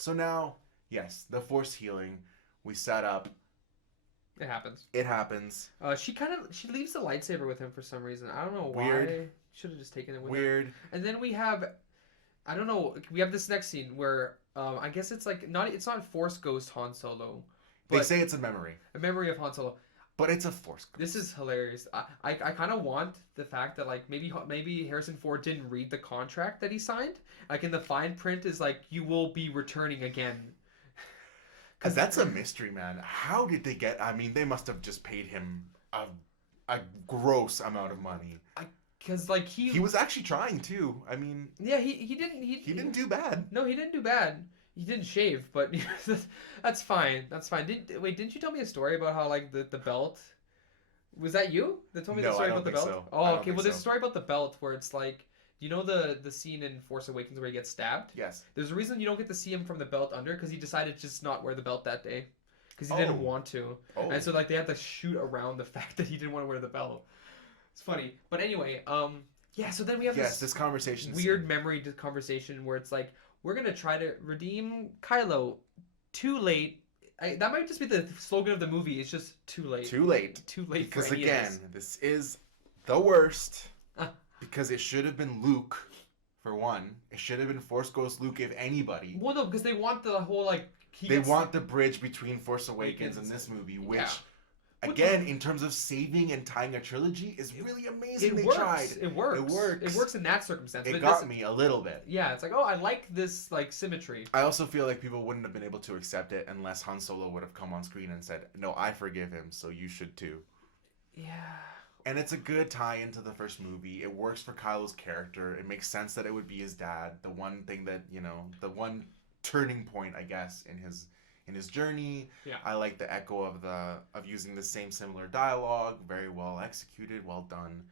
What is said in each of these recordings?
So now, yes, the Force healing. We set up. It happens. It happens. She leaves the lightsaber with him for some reason. I don't know Weird. why. Should have just taken it with her. Weird. And then we have, I don't know. We have this next scene where I guess it's like not. It's not Force Ghost Han Solo, They but say it's a memory, a memory of Han Solo. but it's a Force ghost. This is hilarious. I kind of want the fact that like maybe Harrison Ford didn't read the contract that he signed. Like in the fine print is like you will be returning again. Because that's a mystery, man. How did they get? I mean, they must have just paid him a gross amount of money. Because like He was actually trying too. I mean, yeah he didn't he didn't do bad. No, he didn't do bad. He didn't shave, but that's fine. That's fine. Didn't you tell me a story about how like the belt? Was that you that told me the No, I story don't about the think belt? so. Oh, I don't okay. think Well, there's a so. story about the belt where it's like, you know the scene in Force Awakens where he gets stabbed? Yes. There's a reason you don't get to see him from the belt under because he decided to just not wear the belt that day because he Oh. didn't want to, Oh. and so like they had to shoot around the fact that he didn't want to wear the belt. It's funny, but anyway, yeah. So then we have Yes, this conversation. weird memory conversation where it's like we're gonna try to redeem Kylo. Too late. That might just be the slogan of the movie. It's just too late. Too late. Too late. Because for any again, of this is the worst. this. Because it should have been Luke, for one. It should have been Force Ghost Luke, if anybody. Well, no, because they want the whole like. They want the bridge between Force Awakens and this movie, which, Yeah. again, in terms of saving and tying a trilogy, is really amazing. They works. tried. It works. It works. It works in that circumstance. It but got me a little bit. Yeah, it's like, oh, I like this like symmetry. I also feel like people wouldn't have been able to accept it unless Han Solo would have come on screen and said, "No, I forgive him, so you should too." Yeah. And it's a good tie into the first movie. It works for Kylo's character. It makes sense that it would be his dad. The one thing that, the one turning point, I guess, in his journey. Yeah. I like the echo of using the same similar dialogue. Very well executed, well done.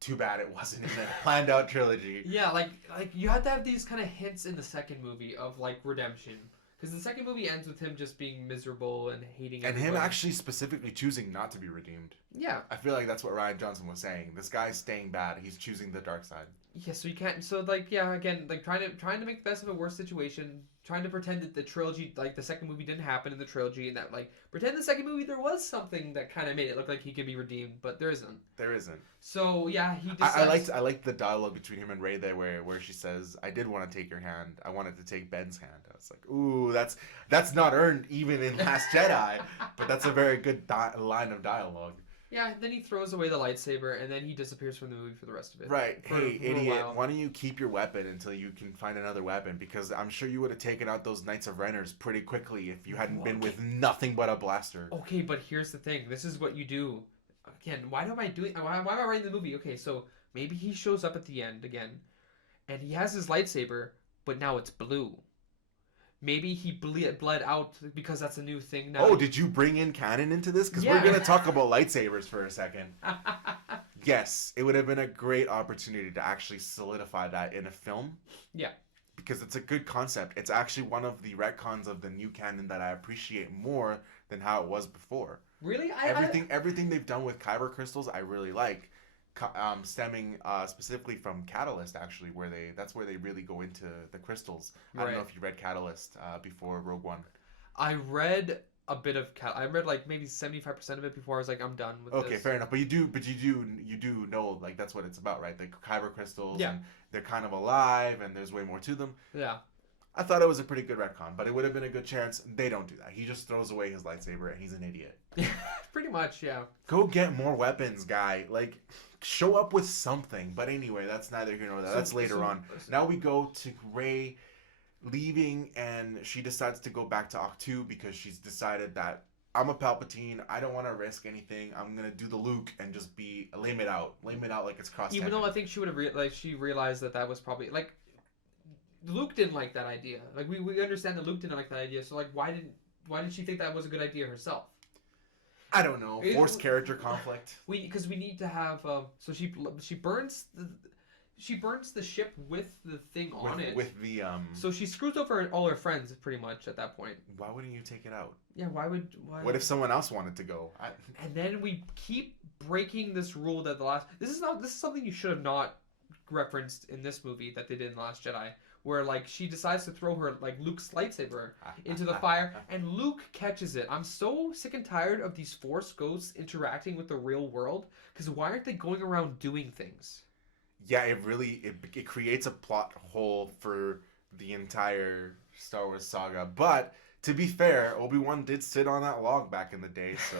Too bad it wasn't in a planned out trilogy. Yeah, like you had to have these kind of hints in the second movie of like redemption. Because the second movie ends with him just being miserable and hating And everybody. him actually specifically choosing not to be redeemed. Yeah. I feel like that's what Ryan Johnson was saying. This guy's staying bad. He's choosing the dark side. Yeah, so you can't. So like, yeah, again, like trying to make the best of a worse situation, trying to pretend that the trilogy, like the second movie, didn't happen in the trilogy, and that like pretend the second movie there was something that kind of made it look like he could be redeemed, but there isn't. There isn't. So yeah, he I decides. liked the dialogue between him and Ray there, where she says, "I did want to take your hand. I wanted to take Ben's hand." I was like, "Ooh, that's not earned even in Last Jedi," but that's a very good line of dialogue. Yeah, then he throws away the lightsaber, and then he disappears from the movie for the rest of it. Right. For Hey, a idiot! while. Why don't you keep your weapon until you can find another weapon? Because I'm sure you would have taken out those Knights of Renners pretty quickly if you hadn't been with nothing but a blaster. Okay, but here's the thing. This is what you do. Again, why am I doing? Why am I writing the movie? Okay, so maybe he shows up at the end again, and he has his lightsaber, but now it's blue. Maybe he bled out because that's a new thing now. Oh, did you bring in canon into this? Because Yeah. we're gonna talk about lightsabers for a second. Yes, it would have been a great opportunity to actually solidify that in a film. Yeah. Because it's a good concept. It's actually one of the retcons of the new canon that I appreciate more than how it was before. Really? Everything they've done with kyber crystals, I really like. Stemming specifically from Catalyst, actually, that's where they really go into the crystals. I don't know Right. if you read Catalyst before Rogue One. I read a bit of I read like maybe 75% of it before I was like, I'm done with Okay, this. fair enough. But you do know, like, that's what it's about, right? The kyber crystals. Yeah. And they're kind of alive, and there's way more to them. Yeah. I thought it was a pretty good retcon, but it would have been a good chance. They don't do that. He just throws away his lightsaber, and he's an idiot. Pretty much, yeah. Go get more weapons, guy. Like, show up with something. But anyway, that's neither here nor there. That's later on. Now we go to Rey leaving, and she decides to go back to Octu because she's decided that I'm a Palpatine. I don't want to risk anything. I'm gonna do the Luke and just lame it out like it's cross. Even though I think she would have she realized that was probably like Luke didn't like that idea. Like we understand that Luke didn't like that idea. So like why did she think that was a good idea herself? I don't know. Forced character conflict. Because we need to have so she burns the ship with the thing on it. With the So she screws over all her friends pretty much at that point. Why wouldn't you take it out? Yeah, why? What if someone else wanted to go? And then we keep breaking this rule that this is something you should have not referenced in this movie that they did in The Last Jedi, where like she decides to throw her like Luke's lightsaber into the fire, and Luke catches it. I'm so sick and tired of these Force ghosts interacting with the real world. Because why aren't they going around doing things? Yeah, it creates a plot hole for the entire Star Wars saga. But to be fair, Obi-Wan did sit on that log back in the day, so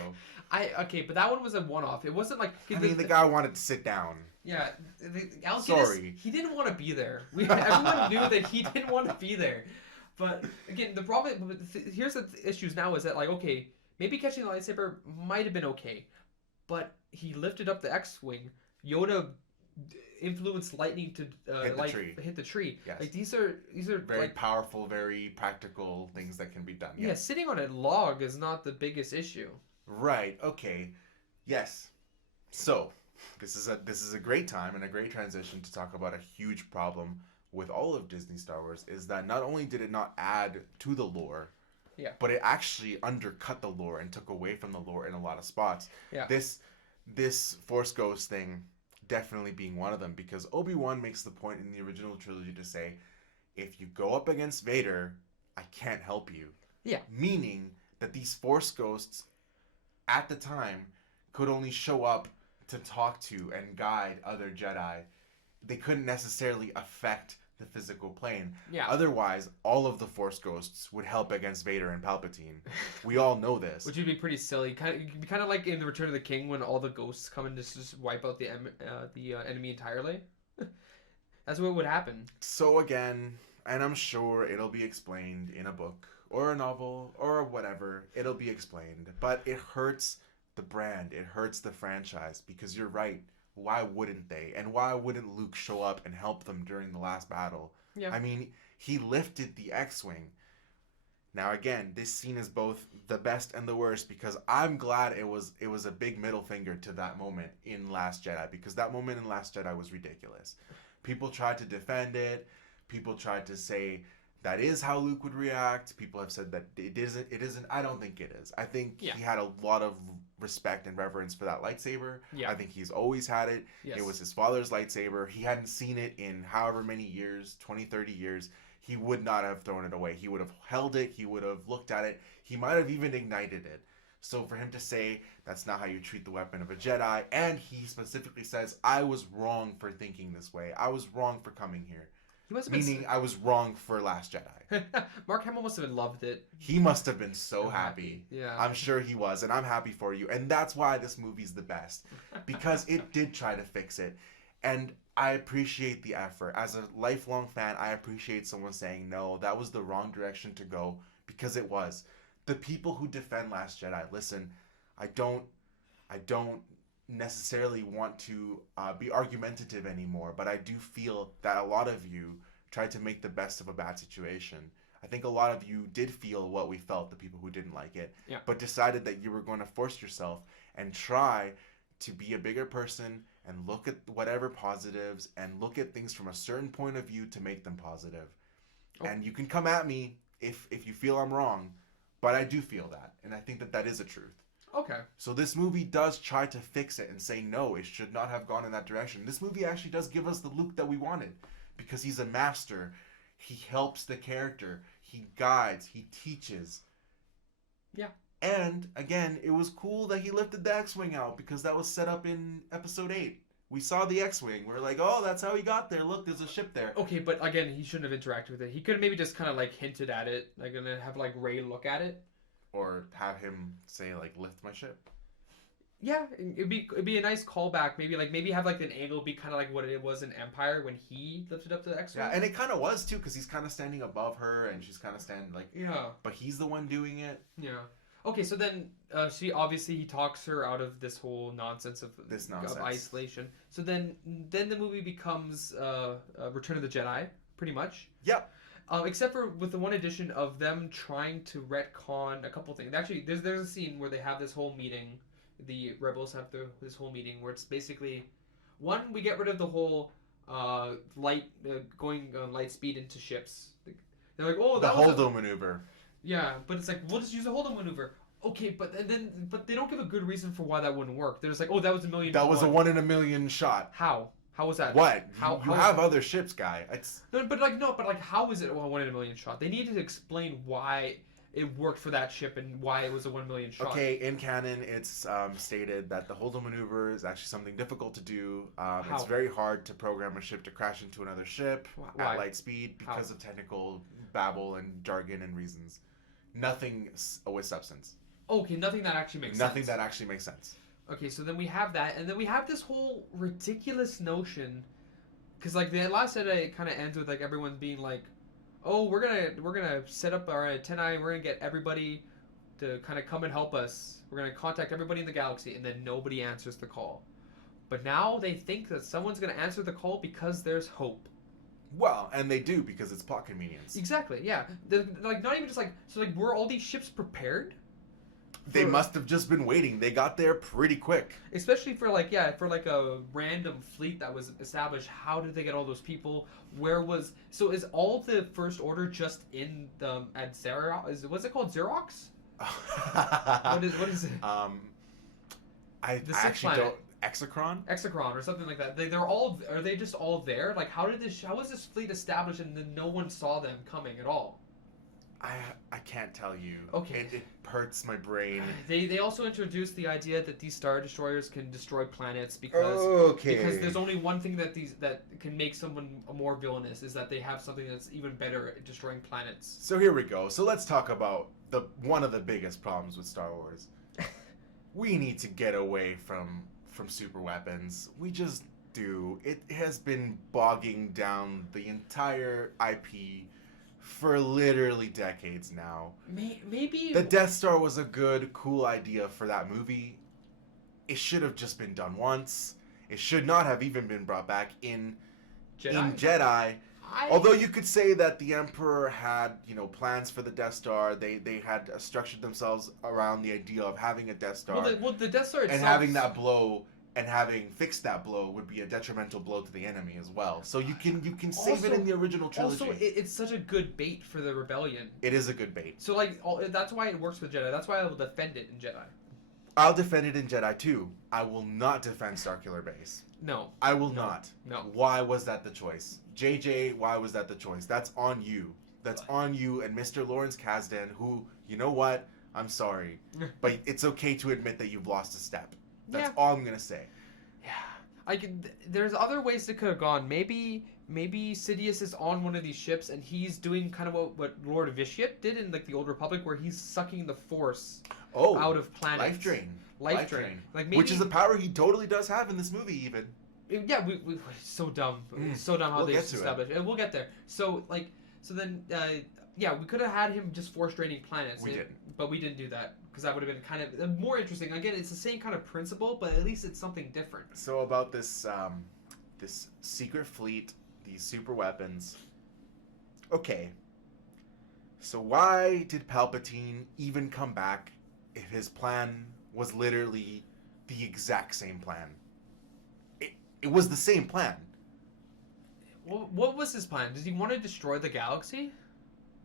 Okay, but that one was a one-off. It wasn't like the guy wanted to sit down. Yeah, Sorry, he didn't want to be there. Everyone knew that he didn't want to be there. But again, the problem here's the issues now is that like okay, maybe catching the lightsaber might have been okay, but he lifted up the X-wing. Yoda influenced lightning to hit the tree. Yes. Like these are very like powerful, very practical things that can be done. Yeah, sitting on a log is not the biggest issue. Right. Okay. Yes. So, this is a great time and a great transition to talk about a huge problem with all of Disney Star Wars is that not only did it not add to the lore, yeah, but it actually undercut the lore and took away from the lore in a lot of spots. Yeah. This Force Ghost thing definitely being one of them, because Obi-Wan makes the point in the original trilogy to say, if you go up against Vader, I can't help you. Yeah. Meaning that these Force Ghosts at the time could only show up to talk to and guide other Jedi. They couldn't necessarily affect the physical plane. Yeah. Otherwise, all of the Force Ghosts would help against Vader and Palpatine. We all know this. Which would be pretty silly. Kind of like in the Return of the King when all the ghosts come and just wipe out the enemy entirely. That's what would happen. So again, and I'm sure it'll be explained in a book or a novel or whatever. It'll be explained. But it hurts the brand. It hurts the franchise because you're right. Why wouldn't they? And why wouldn't Luke show up and help them during the last battle? Yeah. I mean, he lifted the X-Wing. Now again, this scene is both the best and the worst because I'm glad it was a big middle finger to that moment in Last Jedi, because that moment in Last Jedi was ridiculous. People tried to defend it. People tried to say that is how Luke would react. People have said that it isn't. I don't think it is. I think he had a lot of respect and reverence for that lightsaber. Yeah. I think he's always had it. Yes. It was his father's lightsaber. He hadn't seen it in however many years, 20, 30 years. He would not have thrown it away. He would have held it. He would have looked at it. He might have even ignited it. So for him to say that's not how you treat the weapon of a Jedi, and he specifically says, I was wrong for thinking this way. I was wrong for coming here. Meaning I was wrong for Last Jedi. Mark Hamill must have loved it. He must have been so happy. Yeah. I'm sure he was, and I'm happy for you. And that's why this movie's the best. Because it did try to fix it. And I appreciate the effort. As a lifelong fan, I appreciate someone saying, no, that was the wrong direction to go. Because it was. The people who defend Last Jedi, listen, I don't necessarily want to be argumentative anymore, but I do feel that a lot of you tried to make the best of a bad situation. I think a lot of you did feel what we felt, the people who didn't like it, but decided that you were going to force yourself and try to be a bigger person and look at whatever positives and look at things from a certain point of view to make them positive. Oh. And you can come at me if you feel I'm wrong, but I do feel that, and I think that is a truth. Okay. So this movie does try to fix it and say, no, it should not have gone in that direction. This movie actually does give us the Luke that we wanted, because he's a master. He helps the character. He guides. He teaches. Yeah. And, again, it was cool that he lifted the X-Wing out, because that was set up in Episode 8. We saw the X-Wing. We're like, oh, that's how he got there. Look, there's a ship there. Okay, but, again, he shouldn't have interacted with it. He could have maybe just kind of, like, hinted at it. Like, and then have, like, Rey look at it. Or have him say, like, lift my ship. Yeah, it'd be a nice callback. Maybe have like an angle be kind of like what it was in Empire when he lifted up the X-Wing. Yeah, and it kind of was too, because he's kind of standing above her and she's kind of standing like. Yeah. But he's the one doing it. Yeah. Okay, so then he talks her out of this whole nonsense of isolation. So then the movie becomes Return of the Jedi, pretty much. Yep. Except for with the one addition of them trying to retcon a couple things. Actually, there's a scene where they have this whole meeting. The rebels have this whole meeting where it's basically, one, we get rid of the whole going light speed into ships. They're like, oh, the Holdo maneuver. Yeah, but it's like, we'll just use a Holdo maneuver. Okay, but they don't give a good reason for why that wouldn't work. They're just like, oh, that was a 1 million. That was a 1 in a million shot. How? How was that? What? How You have other ships, guy. It's no, but how is it a 1 in a million shot? They needed to explain why it worked for that ship and why it was a 1 million shot. okay. In canon, it's stated that the Holdo maneuver is actually something difficult to do. It's very hard to program a ship to crash into another ship at light speed because of technical babble and jargon and reasons. Nothing with substance. Okay, nothing that actually makes sense. Nothing that actually makes sense. Okay, so then we have that, and then we have this whole ridiculous notion, because like the last Jedi kind of ends with like everyone being like, "Oh, we're gonna set up our antennae, and we're gonna get everybody to kind of come and help us. We're gonna contact everybody in the galaxy," and then nobody answers the call. But now they think that someone's gonna answer the call because there's hope. Well, and they do because it's plot convenience. Exactly. Yeah. Like not even just like so. Like were all these ships prepared? They must have just been waiting. They got there pretty quick. Especially for like a random fleet that was established. How did they get all those people? So is all the First Order just in the at Xerox? What's it called? Xerox? what is it? I actually don't. Exocron? Exocron or something like that. Are they just all there? Like how was this fleet established and then no one saw them coming at all? I can't tell you. Okay. It hurts my brain. They also introduced the idea that these Star Destroyers can destroy planets because there's only one thing that can make someone more villainous is that they have something that's even better at destroying planets. So here we go. So let's talk about one of the biggest problems with Star Wars. We need to get away from super weapons. We just do. It has been bogging down the entire IP for literally decades now. Maybe the Death Star was a good, cool idea for that movie. It should have just been done once. It should not have even been brought back in Jedi. Although you could say that the Emperor had, plans for the Death Star. They had structured themselves around the idea of having a Death Star. Well, the Death Star itself... And having that blow and having fixed that blow would be a detrimental blow to the enemy as well. So you can save it in the original trilogy. Also, it's such a good bait for the rebellion. It is a good bait. So that's why it works with Jedi. That's why I will defend it in Jedi. I'll defend it in Jedi too. I will not defend Starkiller Base. No. I will not. No. Why was that the choice? JJ, why was that the choice? That's on you. That's on you and Mr. Lawrence Kasdan, who, you know what? I'm sorry. But it's okay to admit that you've lost a step. That's all I'm going to say. Yeah. There's other ways it could have gone. Maybe Sidious is on one of these ships and he's doing kind of what Lord Vitiate did in like the Old Republic, where he's sucking the Force out of planets. Life drain. Like maybe, which is a power he totally does have in this movie, even. Yeah, we so dumb. So dumb how they established it. We'll get there. So then we could have had him just Force draining planets. We didn't. But we didn't do that because that would have been kind of more interesting. Again, it's the same kind of principle, but at least it's something different. So about this this secret fleet, these super weapons. Okay. So why did Palpatine even come back if his plan was literally the exact same plan? It was the same plan. What was his plan? Did he want to destroy the galaxy?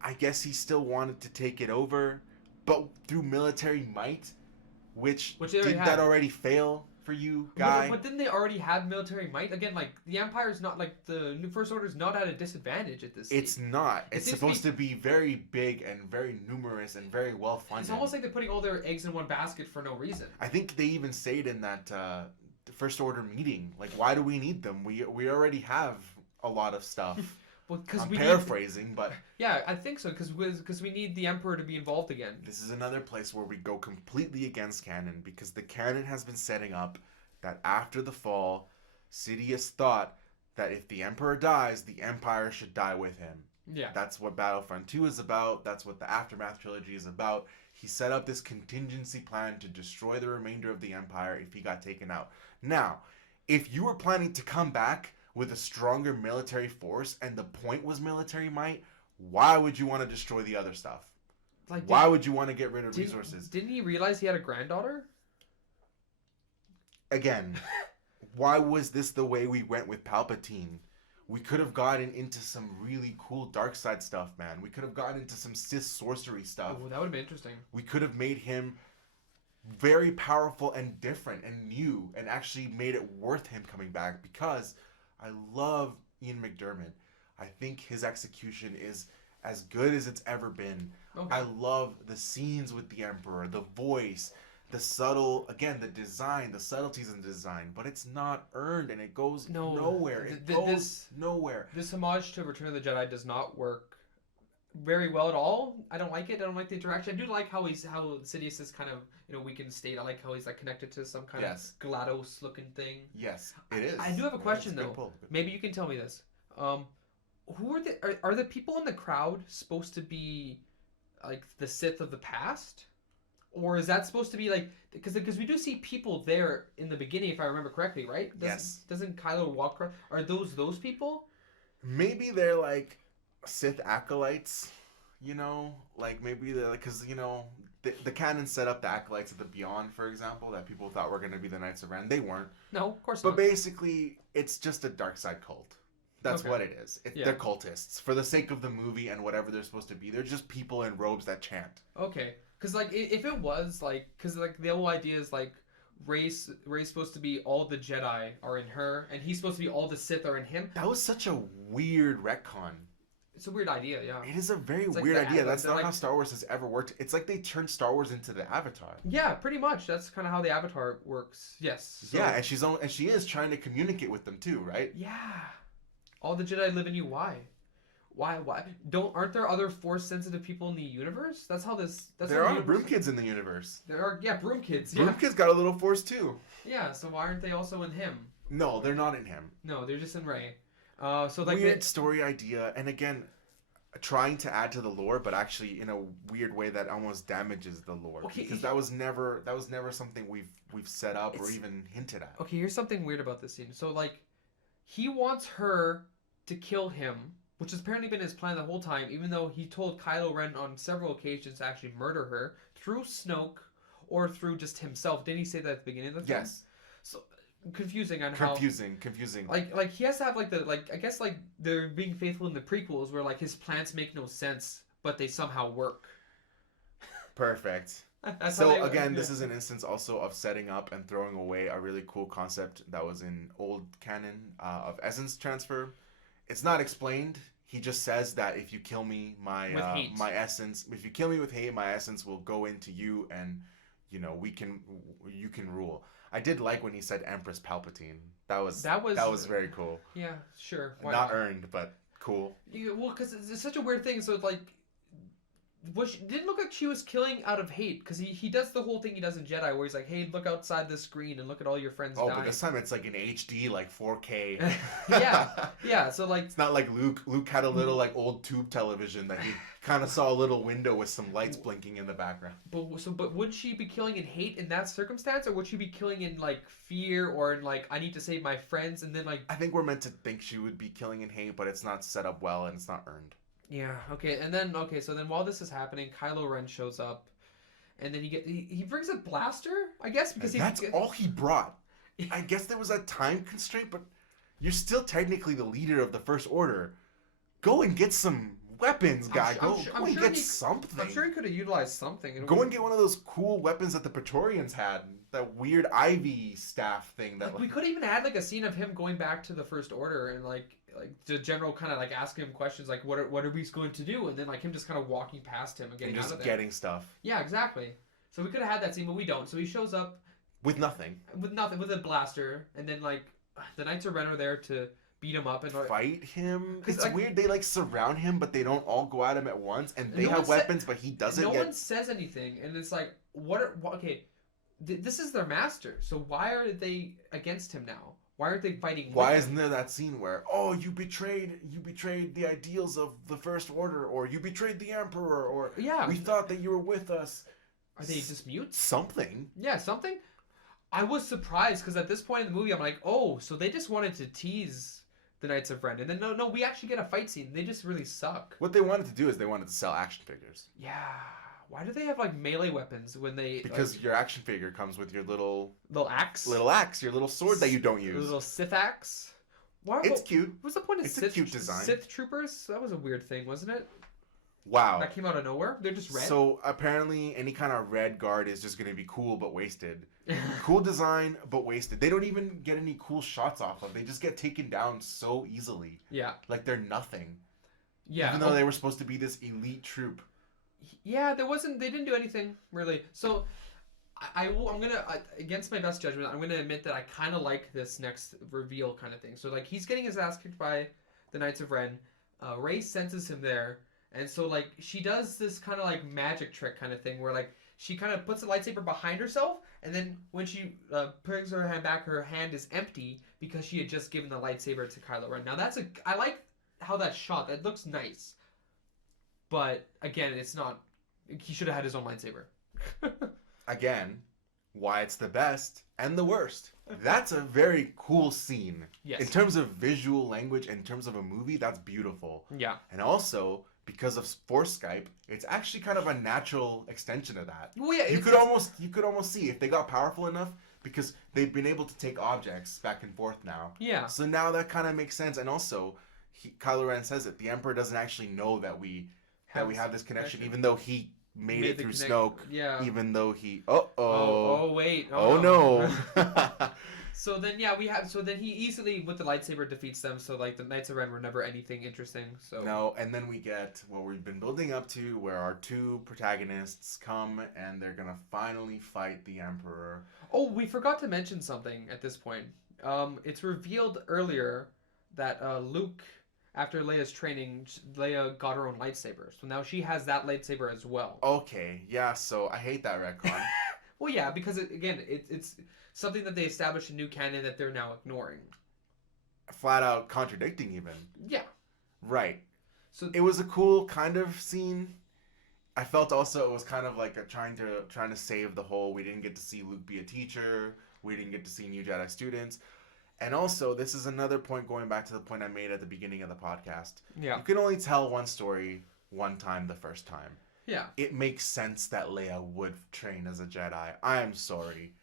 I guess he still wanted to take it over, but through military might, which did that already fail for you, guy? But didn't they already have military might? Again, like the Empire's not like the New First Order's not at a disadvantage at this stage. It's not. It's supposed to be very big and very numerous and very well funded. It's almost like they're putting all their eggs in one basket for no reason. I think they even say it in that First Order meeting. Like, why do we need them? We already have a lot of stuff. Well, I'm paraphrasing, but yeah, I think so because we need the Emperor to be involved again. This is another place where we go completely against canon, because the canon has been setting up that after the fall, Sidious thought that if the Emperor dies, the Empire should die with him. Yeah, that's what Battlefront 2 is about. That's what the Aftermath trilogy is about. He set up this contingency plan to destroy the remainder of the Empire if he got taken out. Now, if you were planning to come back with a stronger military force and the point was military might, why would you want to destroy the other stuff? Like, why would you want to get rid of resources? Didn't he realize he had a granddaughter? Again, why was this the way we went with Palpatine? We could have gotten into some really cool dark side stuff, man. We could have gotten into some Sith sorcery stuff. Oh, that would have been interesting. We could have made him very powerful and different and new, and actually made it worth him coming back, because I love Ian McDiarmid. I think his execution is as good as it's ever been. Okay. I love the scenes with the Emperor, the voice, the subtle, again, the design, the subtleties in the design, but it's not earned and it goes nowhere. It goes nowhere. This homage to Return of the Jedi does not work very well at all. I don't like it. I don't like the interaction. I do like how Sidious is kind of weakened state. I like how he's like connected to some kind of GLaDOS looking thing. Yes, it is. I do have a question though. Maybe you can tell me this. Who are the people in the crowd supposed to be like the Sith of the past? Or is that supposed to be like because we do see people there in the beginning, if I remember correctly, right? Doesn't Kylo walk? Are those people? Maybe they're like Sith acolytes, like maybe they're because the canon set up the acolytes of the Beyond, for example, that people thought were going to be the Knights of Ren. They weren't. No, of course not. But basically, it's just a dark side cult. That's what it is. They're cultists for the sake of the movie and whatever they're supposed to be. They're just people in robes that chant. Okay. Because, like, if it was, like... Because, like, the whole idea is, like, Rey's supposed to be all the Jedi are in her, and he's supposed to be all the Sith are in him. That was such a weird retcon. It's a weird idea, yeah. It is a very weird idea. That's not how Star Wars has ever worked. It's like they turned Star Wars into the Avatar. Yeah, pretty much. That's kind of how the Avatar works. Yes. So. Yeah, and she is trying to communicate with them, too, right? Yeah. All the Jedi live in you. Why? Why? Aren't there other Force-sensitive people in the universe? That's how this... There are Broom Kids in the universe. There are, Broom Kids. Broom Kids got a little Force, too. Yeah, so why aren't they also in him? No, they're not in him. No, they're just in Rey. So like weird story idea, and again, trying to add to the lore, but actually in a weird way that almost damages the lore. Okay, because that was never something we've set up or even hinted at. Okay, here's something weird about this scene. So like, he wants her to kill him, which has apparently been his plan the whole time, even though he told Kylo Ren on several occasions to actually murder her through Snoke or through just himself. Didn't he say that at the beginning of the film? Yes. So confusing on confusing. Like he has to have I guess like they're being faithful in the prequels where like his plans make no sense, but they somehow work. Perfect. So again, this is an instance also of setting up and throwing away a really cool concept that was in old canon of essence transfer. It's not explained. He just says that if you kill me, my essence. If you kill me with hate, my essence will go into you, and you can rule. I did like when he said Empress Palpatine. That was very cool. Yeah, sure. Why not earned, but cool. Yeah, well, because it's such a weird thing. So like, didn't look like she was killing out of hate, because he does the whole thing he does in Jedi where he's like, hey, look outside the screen and look at all your friends dying. But this time it's like in HD, like 4K. yeah, so like... It's not like Luke. Luke had a little like old tube television that he kind of saw a little window with some lights blinking in the background. But would she be killing in hate in that circumstance, or would she be killing in like fear, or in like, I need to save my friends, and then like... I think we're meant to think she would be killing in hate, but it's not set up well and it's not earned. Yeah, okay, so then while this is happening, Kylo Ren shows up, and then he brings a blaster, I guess, because that's all he brought. I guess there was a time constraint, but you're still technically the leader of the First Order. Go and get some weapons, guy. Go and get something. I'm sure he could have utilized something. Go and get one of those cool weapons that the Praetorians had. That weird Ivy staff thing. We could even add like a scene of him going back to the First Order and like the general kind of like asking him questions like what are we going to do, and then like him just kind of walking past him and getting out of there. Getting stuff. Yeah, exactly. So we could have had that scene, but we don't. So he shows up with nothing, with a blaster, and then like the Knights of Ren are there to beat him up and fight him. It's like, weird. They like surround him, but they don't all go at him at once, and they have weapons, but he doesn't. No one says anything, and it's like okay. This is their master, so why are they against him now? Why aren't they fighting? Why isn't there that scene where you betrayed the ideals of the First Order, or you betrayed the Emperor, or we thought that you were with us? Are they just mute? Something. Yeah, something. I was surprised because at this point in the movie, I'm like, oh, so they just wanted to tease the Knights of Ren, and then no, we actually get a fight scene. They just really suck. What they wanted to do is they wanted to sell action figures. Yeah. Why do they have like melee weapons when they? Because your action figure comes with your little axe, your little sword that you don't use, little Sith axe. It's cute. What's the point of It's a cute design. Sith troopers? That was a weird thing, wasn't it? Wow. That came out of nowhere. They're just red. So apparently, any kind of red guard is just gonna be cool but wasted. Cool design but wasted. They don't even get any cool shots off of. They just get taken down so easily. Yeah. Like they're nothing. Yeah. Even though they were supposed to be this elite troop. Yeah, there wasn't. They didn't do anything really. So, I'm gonna against my best judgment, I'm gonna admit that I kind of like this next reveal kind of thing. So like he's getting his ass kicked by the Knights of Ren. Rey senses him there, and so like she does this kind of like magic trick kind of thing where like she kind of puts the lightsaber behind herself, and then when she brings her hand back, her hand is empty because she had just given the lightsaber to Kylo Ren. Now I like how that's shot. That looks nice. But again, it's not. He should have had his own lightsaber. Again, why it's the best and the worst. That's a very cool scene. Yes. In terms of visual language, in terms of a movie, that's beautiful. Yeah. And also, because of Force Skype, it's actually kind of a natural extension of that. Well, yeah. You could almost see if they got powerful enough, because they've been able to take objects back and forth now. Yeah. So now that kind of makes sense. And also, Kylo Ren says it. The Emperor doesn't actually know that we have this connection, even though he made it through Snoke. Yeah. Even though he. Oh wait. Oh no. So then he easily with the lightsaber defeats them. So like the Knights of Ren were never anything interesting. So no, and then we get what we've been building up to, where our two protagonists come and they're gonna finally fight the Emperor. Oh, we forgot to mention something at this point. It's revealed earlier that Luke, after Leia's training, Leia got her own lightsaber. So now she has that lightsaber as well. Okay, yeah, so I hate that retcon. Well, yeah, because it's something that they established in new canon that they're now ignoring. Flat out contradicting even. Yeah. Right. So it was a cool kind of scene. I felt also it was kind of like trying to save the whole, we didn't get to see Luke be a teacher, we didn't get to see new Jedi students. And also, this is another point going back to the point I made at the beginning of the podcast. Yeah. You can only tell one story one time the first time. Yeah. It makes sense that Leia would train as a Jedi. I am sorry.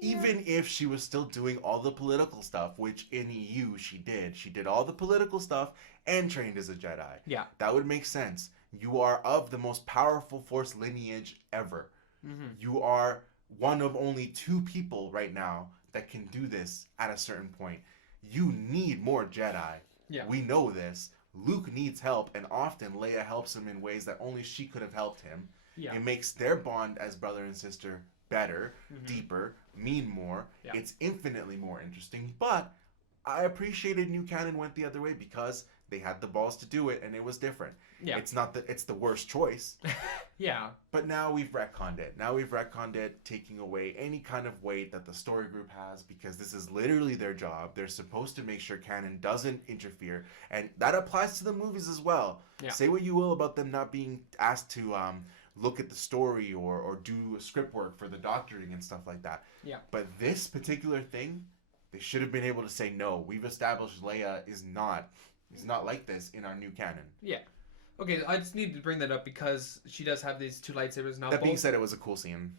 Yeah. Even if she was still doing all the political stuff, which in EU she did. She did all the political stuff and trained as a Jedi. Yeah. That would make sense. You are of the most powerful Force lineage ever. Mm-hmm. You are one of only 2 people right now that can do this at a certain point. You need more Jedi. Yeah. We know this. Luke needs help, and often Leia helps him in ways that only she could have helped him. Yeah. It makes their bond as brother and sister better, deeper, mean more. Yeah. It's infinitely more interesting, but I appreciated new canon went the other way because they had the balls to do it, and it was different. Yeah. It's not that it's the worst choice. Yeah. But now we've retconned it. Now we've retconned it, taking away any kind of weight that the story group has, because this is literally their job. They're supposed to make sure canon doesn't interfere, and that applies to the movies as well. Yeah. Say what you will about them not being asked to look at the story or do script work for the doctoring and stuff like that. Yeah. But this particular thing, they should have been able to say, no, we've established Leia is not like this in our new canon. Yeah. Okay, I just need to bring that up because she does have these 2 lightsabers now. That being said, it was a cool scene.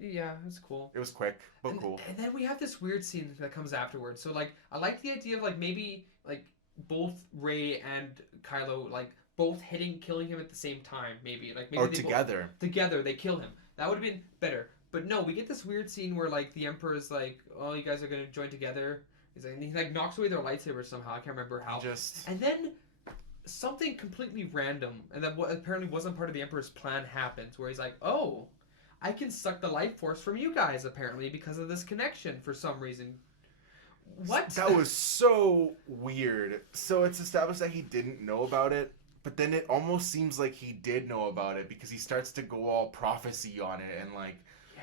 Yeah, it's cool. It was quick, but cool. And then we have this weird scene that comes afterwards. So, like, I like the idea of, like, maybe, like, both Rey and Kylo, like, both killing him at the same time, maybe. Like, maybe or together. Together, they kill him. That would have been better. But no, we get this weird scene where, like, the Emperor is like, oh, you guys are going to join together. He's like, and he, like, knocks away their lightsabers somehow. I can't remember how. And then something completely random, and that apparently wasn't part of the Emperor's plan, happens, where he's like, oh, I can suck the life force from you guys, apparently, because of this connection for some reason. What? That was so weird. So it's established that he didn't know about it, but then it almost seems like he did know about it, because he starts to go all prophecy on it, and like,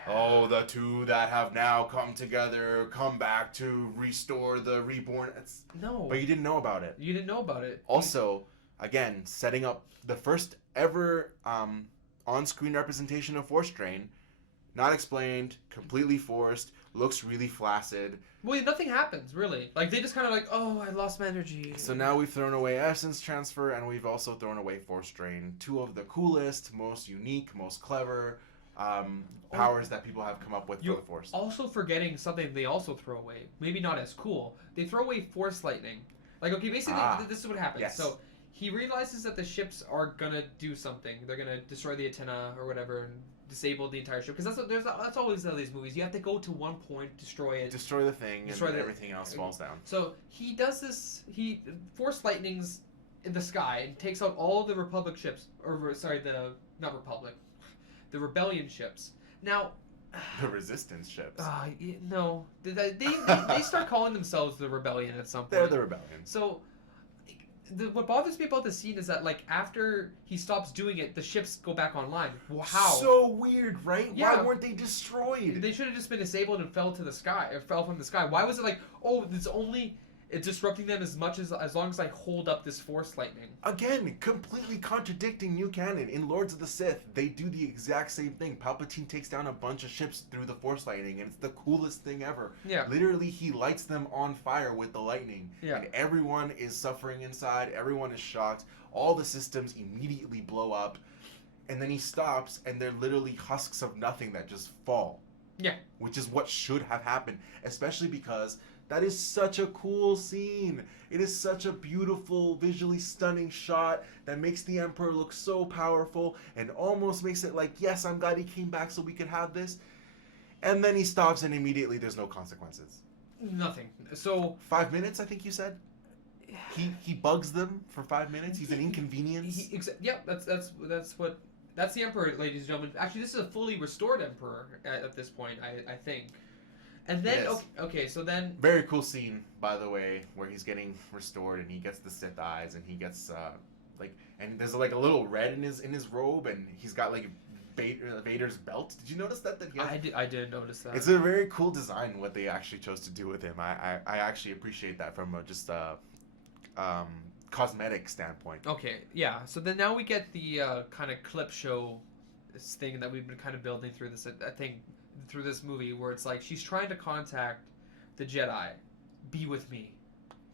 oh, the 2 that have now come together, come back to restore the reborn. No. But you didn't know about it. You didn't know about it. Also, again, setting up the first ever on-screen representation of Force Strain. Not explained, completely forced, looks really flaccid. Well, nothing happens, really. Like, they just kind of like, oh, I lost my energy. So now we've thrown away Essence Transfer, and we've also thrown away Force Strain. 2 of the coolest, most unique, most clever powers that people have come up with for the Force. Also forgetting something they also throw away. Maybe not as cool. They throw away Force Lightning. Like, okay, basically, this is what happens. Yes. So, he realizes that the ships are gonna do something. They're gonna destroy the antenna or whatever and disable the entire ship. Because that's always how these movies. You have to go to one point, destroy it, destroy the thing, and everything else falls down. So he does this. He force lightnings in the sky and takes out all the Republic ships, or sorry, the not Republic, the Rebellion ships. Now. The Resistance ships. No, they start calling themselves the Rebellion at some point. They're the Rebellion. So, what bothers me about the scene is that like after he stops doing it, the ships go back online. How? So weird, right? Yeah. Why weren't they destroyed? They should have just been disabled and fell to the sky, or fell from the sky. Why was it like, oh, it's disrupting them as long as I hold up this force lightning? Again, completely contradicting new canon. In Lords of the Sith, they do the exact same thing. Palpatine takes down a bunch of ships through the force lightning, and it's the coolest thing ever. Yeah. Literally, he lights them on fire with the lightning. Yeah. And everyone is suffering inside. Everyone is shocked. All the systems immediately blow up. And then he stops, and they're literally husks of nothing that just fall. Yeah. Which is what should have happened. Especially because that is such a cool scene. It is such a beautiful, visually stunning shot that makes the Emperor look so powerful and almost makes it like, yes, I'm glad he came back so we could have this. And then he stops and immediately there's no consequences. Nothing. So 5 minutes, I think you said? He bugs them for 5 minutes? He's an inconvenience? Yep, that's the Emperor, ladies and gentlemen. Actually, this is a fully restored Emperor at this point, I think. And then, okay, so then... Very cool scene, by the way, where he's getting restored and he gets the Sith eyes and he gets, and there's like a little red in his robe and he's got like Vader's belt. Did you notice that he has? I did notice that. It's a very cool design what they actually chose to do with him. I actually appreciate that from just a cosmetic standpoint. Okay, yeah. So then now we get the kind of clip show thing that we've been kind of building through this through this movie, where it's like she's trying to contact the Jedi, be with me.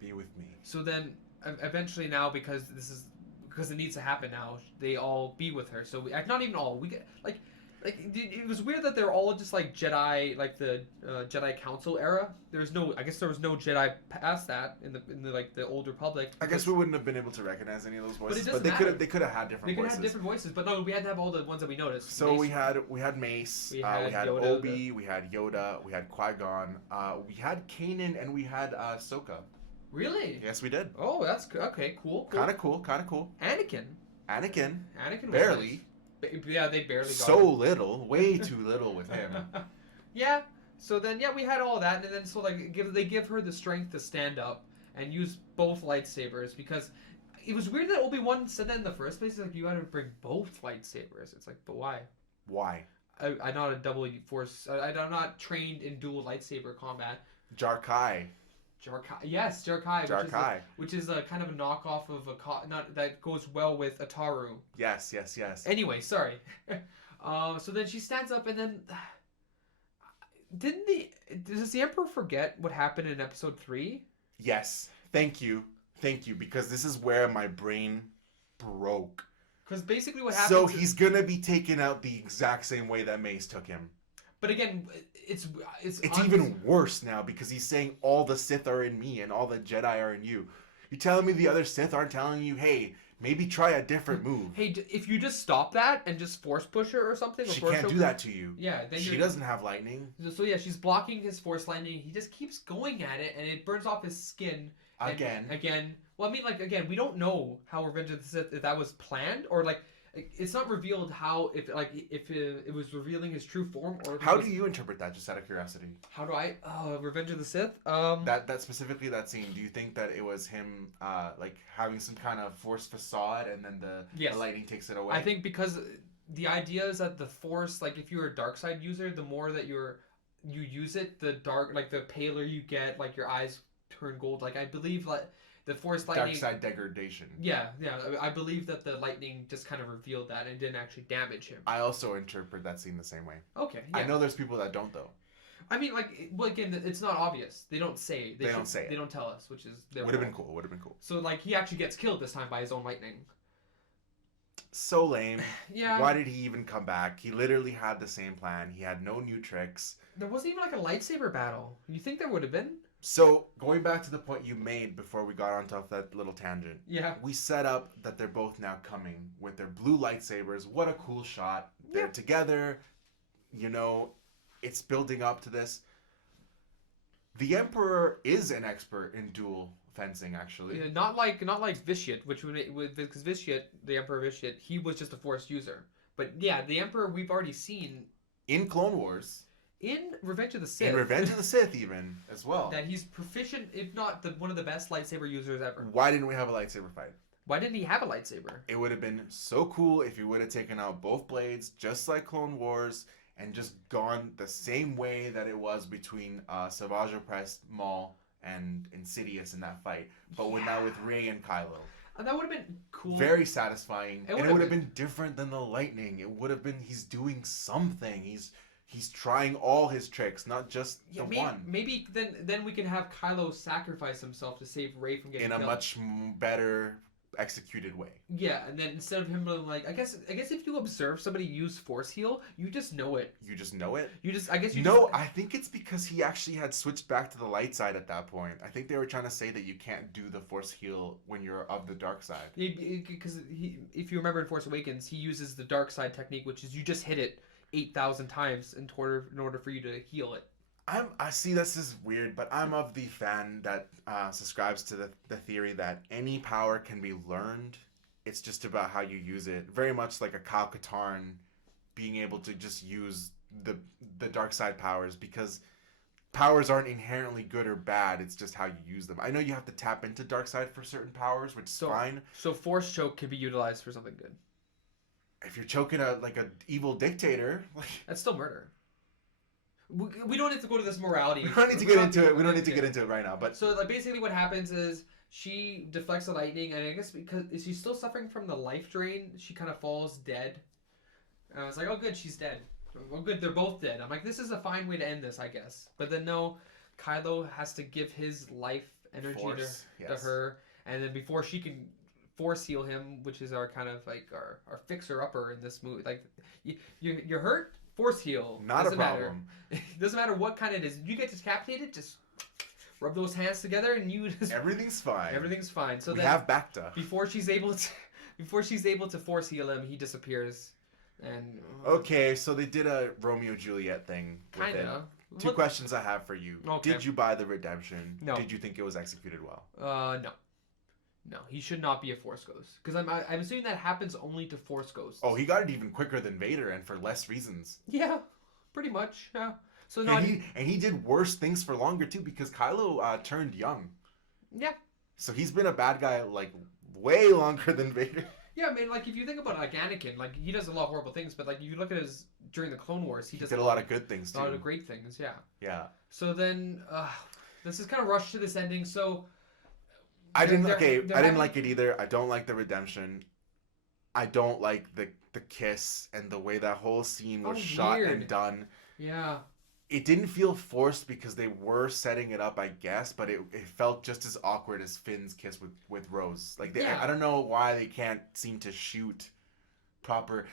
Be with me. So then eventually now, because it needs to happen now, they all be with her. So not even all. We get like it was weird that they're all just like Jedi, like the Jedi Council era. I guess there was no Jedi past that in the like the Old Republic. I guess we wouldn't have been able to recognize any of those voices, but they could have had different voices. They could have had different voices, but no, we had to have all the ones that we noticed. So we had Mace, we had Yoda, Obi, we had Yoda, we had Qui-Gon, we had Kanan, and we had Ahsoka. Really? Yes, we did. Oh, that's okay. Cool. Kind of cool. Anakin barely. Nice. Yeah, they barely got so him. little, way too little with him. Yeah. So then, we had all that, and then so like they give her the strength to stand up and use both lightsabers, because it was weird that Obi-Wan said that in the first place. Like, you got to bring both lightsabers. It's like, but why? Why? I'm not a double force. I'm not trained in dual lightsaber combat. Jarkai. Yes, Jarkai. Which Which is a kind of a knockoff of that goes well with Ataru. Yes. Anyway, sorry. So then she stands up, and then does the Emperor forget what happened in Episode 3? Yes. Thank you, because this is where my brain broke. Because basically what happens. So he's gonna be taken out the exact same way that Mace took him. But again, it's even worse now, because he's saying all the Sith are in me and all the Jedi are in you. You're telling me the other Sith aren't telling you, hey, maybe try a different move. Hey, if you just stop that and just force push her or something. She can't do that to you. Yeah, then she doesn't have lightning. So yeah, she's blocking his force lightning. He just keeps going at it, and it burns off his skin. Again. Well, I mean, like, again, we don't know how Revenge of the Sith, if that was planned, or like. It's not revealed how, if it was revealing his true form, or how do you interpret that, just out of curiosity? How do I Revenge of the Sith? That specifically, that scene, do you think that it was him like having some kind of force facade, and then the lightning takes it away? I think because the idea is that the force, like, if you're a dark side user, the more that you use it, the paler you get, like your eyes turn gold. Like, I believe like the force lightning. Dark side degradation. Yeah. I believe that the lightning just kind of revealed that and didn't actually damage him. I also interpret that scene the same way. Okay. Yeah. I know there's people that don't, though. I mean, like, well, again, it's not obvious. They don't say. They don't say it. They don't tell us, which is would have been cool. So, like, he actually gets killed this time by his own lightning. So lame. Yeah. Why did he even come back? He literally had the same plan. He had no new tricks. There wasn't even like a lightsaber battle. You think there would have been? So, going back to the point you made before we got onto that little tangent, Yeah. we set up that they're both now coming with their blue lightsabers. What a cool shot. They're Yeah. together, you know, it's building up to this. The Emperor is an expert in dual fencing, actually. Yeah, not like Vitiate, because Vitiate, the Emperor Vitiate, he was just a Force user. But yeah, the Emperor we've already seen In Clone Wars, in Revenge of the Sith. in Revenge of the Sith, even, as well. That he's proficient, if not one of the best lightsaber users ever. Why didn't we have a lightsaber fight? Why didn't he have a lightsaber? It would have been so cool if he would have taken out both blades, just like Clone Wars, and just gone the same way that it was between Savage Opress, Maul, and Insidious in that fight. But now with Rey and Kylo. And that would have been cool. Very satisfying. It And it would have been different than the lightning. It would have been he's doing something. He's trying all his tricks, not just the one. Maybe then we can have Kylo sacrifice himself to save Rey from getting in a killed. much better executed way. Yeah, and then instead of him being like, I guess if you observe somebody use Force heal, you just know it. You just know it? I think it's because he actually had switched back to the light side at that point. I think they were trying to say that you can't do the Force heal when you're of the dark side. Because if you remember in Force Awakens, he uses the dark side technique, which is you just hit it 8,000 times in order for you to heal it. I see this is weird, but I'm of the fan that subscribes to the theory that any power can be learned. It's just about how you use it. Very much like a Kyle Katarn being able to just use the dark side powers, because powers aren't inherently good or bad. It's just how you use them. I know you have to tap into dark side for certain powers, which is fine. So Force choke can be utilized for something good. If you're choking a evil dictator, that's still murder. We don't need to go to this morality. We don't need to get into it. We don't need to get into it right now. But so basically, what happens is she deflects the lightning, and I guess because she's still suffering from the life drain, she kind of falls dead. And I was like, oh good, she's dead. Oh good, they're both dead. I'm like, this is a fine way to end this, I guess. But then no, Kylo has to give his life energy to her, and then before she can Force heal him, which is our kind of like our fixer upper in this movie. Like you're hurt. Force heal. Not a problem. Doesn't matter what kind it is. You get decapitated, just rub those hands together and you just... Everything's fine. Everything's fine. So we have Bacta. Before she's able to Force heal him, he disappears. And okay, so they did a Romeo Juliet thing. Kinda. Two questions I have for you. Okay. Did you buy the redemption? No. Did you think it was executed well? No. No, he should not be a Force Ghost. Because I'm assuming that happens only to Force Ghosts. Oh, he got it even quicker than Vader, and for less reasons. Yeah, pretty much. Yeah. So no, and he did worse things for longer too, because Kylo turned young. Yeah. So he's been a bad guy like way longer than Vader. Yeah, I mean, like if you think about like Anakin, like he does a lot of horrible things, but like if you look at his during the Clone Wars, he does did a lot of good things too. A lot of great things, yeah. Yeah. So then, this is kind of rushed to this ending. So I didn't like it either. I don't like the redemption. I don't like the kiss and the way that whole scene was shot and done. Yeah. It didn't feel forced because they were setting it up, I guess, but it felt just as awkward as Finn's kiss with Rose. Like I don't know why they can't seem to shoot proper.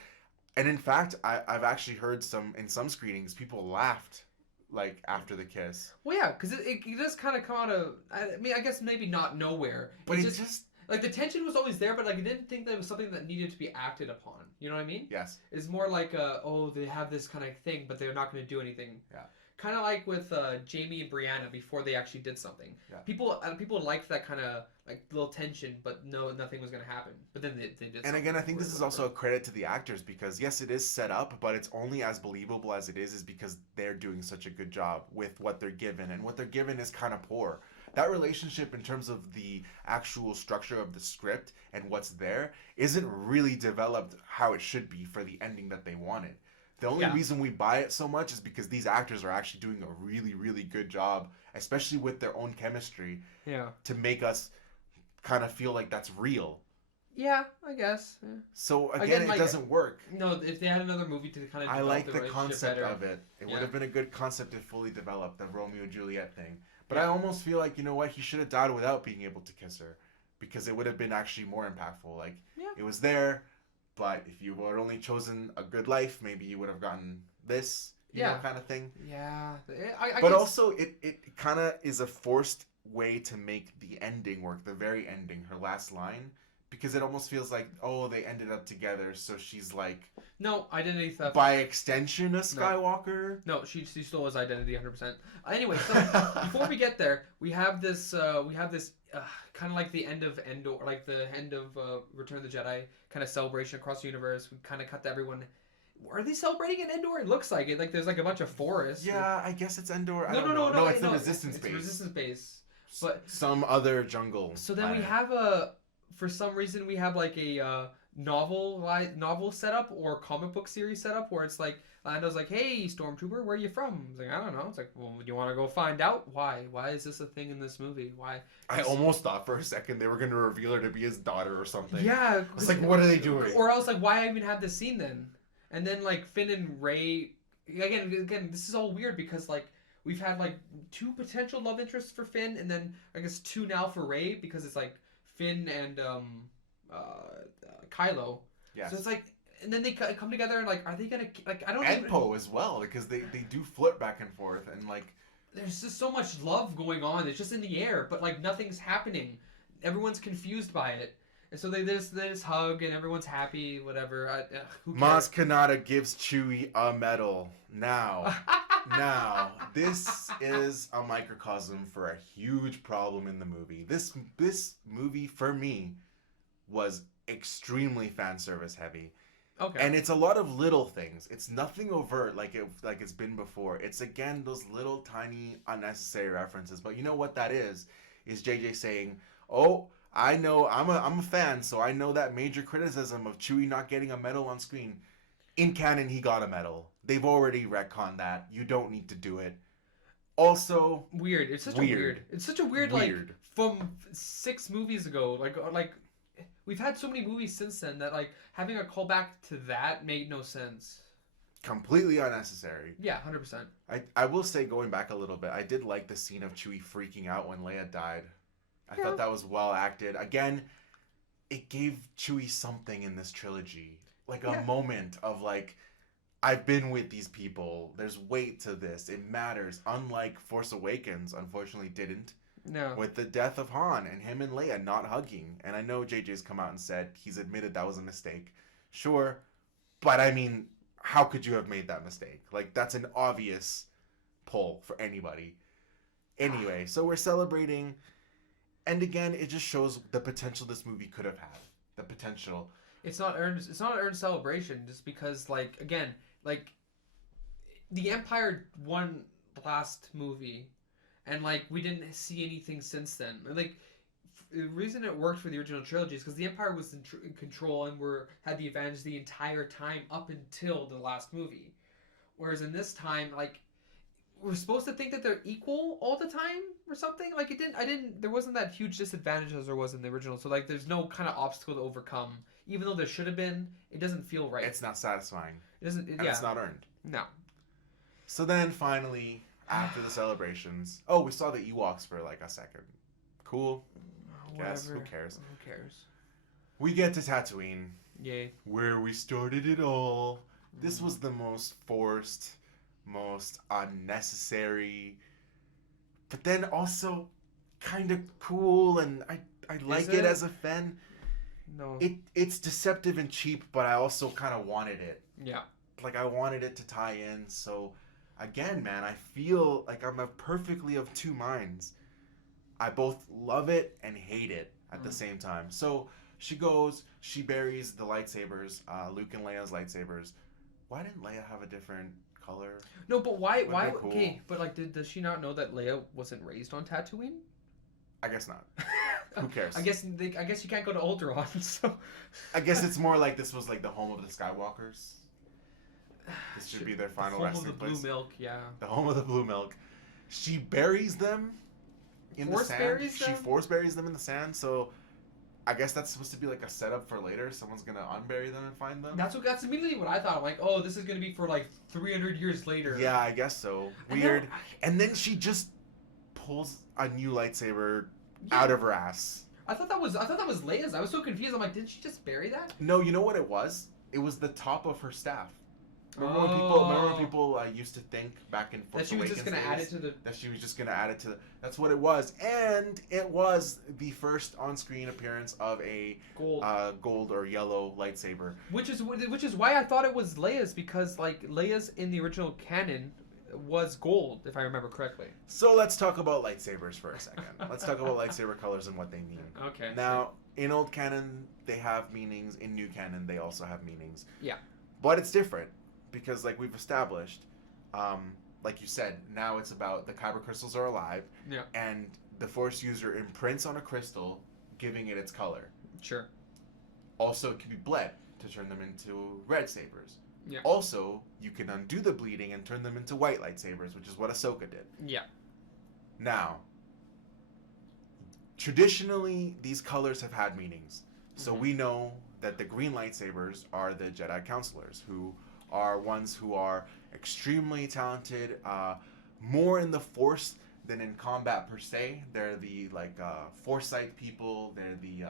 And in fact, I've actually heard in some screenings people laughed like after the kiss. Well, yeah, because it does kind of come out of. I mean, I guess maybe not nowhere, but it just like the tension was always there, but like I didn't think that it was something that needed to be acted upon. You know what I mean? Yes. It's more like they have this kind of thing, but they're not going to do anything. Yeah. Kind of like with Jamie and Brianna before they actually did something. Yeah. People liked that kind of like little tension, but nothing was going to happen. But then they did. And again, I think this is also a credit to the actors, because yes, it is set up, but it's only as believable as it is because they're doing such a good job with what they're given, and what they're given is kind of poor. That relationship in terms of the actual structure of the script and what's there isn't really developed how it should be for the ending that they wanted. The only reason we buy it so much is because these actors are actually doing a really, really good job, especially with their own chemistry, to make us kind of feel like that's real. Yeah, I guess. Yeah. So again, it doesn't work. No, if they had another movie to kind of I like the concept of it. It would have been a good concept if fully developed, the Romeo and Juliet thing. But I almost feel like, you know what, he should have died without being able to kiss her, because it would have been actually more impactful. Like, it was there, but if you were only chosen a good life, maybe you would have gotten this. you know, kind of thing. Yeah. But also, it kind of is a forced way to make the ending work, the very ending, her last line, because it almost feels like, oh, they ended up together, so she's like, no, identity theft. by extension, a Skywalker. No, she stole his identity 100%. Anyway, so before we get there, we have this kind of like the end of Endor, like the end of Return of the Jedi, kind of celebration across the universe. We kind of cut to everyone. Are they celebrating in Endor? It looks like it. Like there's like a bunch of forests. Yeah, I guess it's Endor. No, it's the Resistance base. It's Resistance base. But some other jungle. So then we have for some reason we have like a novel setup or comic book series setup where it's like Lando's like, hey, Stormtrooper, where are you from? It's like, I don't know. It's like, well, do you want to go find out? Why? Why is this a thing in this movie? Why? I almost thought for a second they were going to reveal her to be his daughter or something. Yeah. It's like, what are they doing? Or else, like, why even have this scene then? And then, like, Finn and Rey... Again, this is all weird because, like, we've had, like, 2 potential love interests for Finn and then, I guess, 2 now for Rey because it's, like, Finn and Kylo. Yes. So it's like... And then they come together and, like, are they gonna... Like, I don't... And Poe as well, because they do flirt back and forth and, like... There's just so much love going on. It's just in the air, but, like, nothing's happening. Everyone's confused by it. And so they just hug and everyone's happy, whatever. Who cares? Maz Kanata gives Chewie a medal. Now, this is a microcosm for a huge problem in the movie. This movie, for me, was extremely fan service heavy. Okay. And it's a lot of little things. It's nothing overt like it's been before. It's again those little tiny unnecessary references. But you know what that is JJ saying, "Oh, I know I'm a fan, so I know that major criticism of Chewie not getting a medal on screen. In canon, he got a medal. They've already retconned that. You don't need to do it." Also, weird. It's such a weird like from 6 movies ago. Like we've had so many movies since then that like having a callback to that made no sense. Completely unnecessary. Yeah, 100%. I will say, going back a little bit, I did like the scene of Chewie freaking out when Leia died. I thought that was well acted. Again, it gave Chewie something in this trilogy. Like a moment of like, I've been with these people. There's weight to this. It matters. Unlike Force Awakens, unfortunately didn't. No. With the death of Han and him and Leia not hugging. And I know JJ's come out and said he's admitted that was a mistake. Sure. But I mean, how could you have made that mistake? Like, that's an obvious pull for anybody. Anyway, so we're celebrating. And again, it just shows the potential this movie could have had. The potential. It's not earned celebration just because, like, again, like, the Empire won the last movie. And, like, we didn't see anything since then. Like, the reason it worked for the original trilogy is because the Empire was in control and had the advantage the entire time up until the last movie. Whereas in this time, like, we're supposed to think that they're equal all the time or something. Like, there wasn't that huge disadvantage as there was in the original. So, like, there's no kind of obstacle to overcome. Even though there should have been, it doesn't feel right. It's not satisfying. It doesn't, and it's not earned. No. So then, finally... After the celebrations, we saw the Ewoks for like a second. Cool. Guess who cares? Who cares? We get to Tatooine. Yay. Where we started it all. This was the most forced, most unnecessary, but then also kind of cool, and I like it as a fan. No. It's deceptive and cheap, but I also kind of wanted it. Yeah. Like I wanted it to tie in, so. Again, man, I feel like I'm perfectly of 2 minds. I both love it and hate it at the same time. So she buries the lightsabers, Luke and Leia's lightsabers. Why didn't Leia have a different color? No, but why? Cool. Okay, but like, does she not know that Leia wasn't raised on Tatooine? I guess not. Who cares? I guess you can't go to Alderaan. So I guess it's more like this was like the home of the Skywalkers. This should be their final resting place. The home of the blue milk, yeah. The home of the blue milk. She buries them in the sand. She force buries them in the sand, so I guess that's supposed to be like a setup for later. Someone's gonna unbury them and find them. That's immediately what I thought. I'm like, oh, this is gonna be for like 300 years later. Yeah, I guess so. Weird. And then she just pulls a new lightsaber out of her ass. I thought that was Leia's. I was so confused. I'm like, didn't she just bury that? No, you know what it was? It was the top of her staff. Remember when Oh, people used to think back in that Force she was just Awakens gonna add it days to the. that she was just gonna add it to the, that's what it was, and it was the first on-screen appearance of a Gold. gold or yellow lightsaber. Which is why I thought it was Leia's, because like Leia's in the original canon was gold, if I remember correctly. So let's talk about lightsabers for a second. Let's talk about lightsaber colors and what they mean. Okay. Now, in old canon, they have meanings. In new canon, they also have meanings. Yeah. But it's different because, like we've established, like you said, now it's about the kyber crystals are alive, Yeah. and the Force user imprints on a crystal, giving it its color. Sure. Also, it can be bled to turn them into red sabers. Yeah. Also, you can undo the bleeding and turn them into white lightsabers, which is what Ahsoka did. Yeah. Now, traditionally, these colors have had meanings. So we know that the green lightsabers are the Jedi counselors, who are ones who are extremely talented, more in the Force than in combat per se. They're the foresight people. They're the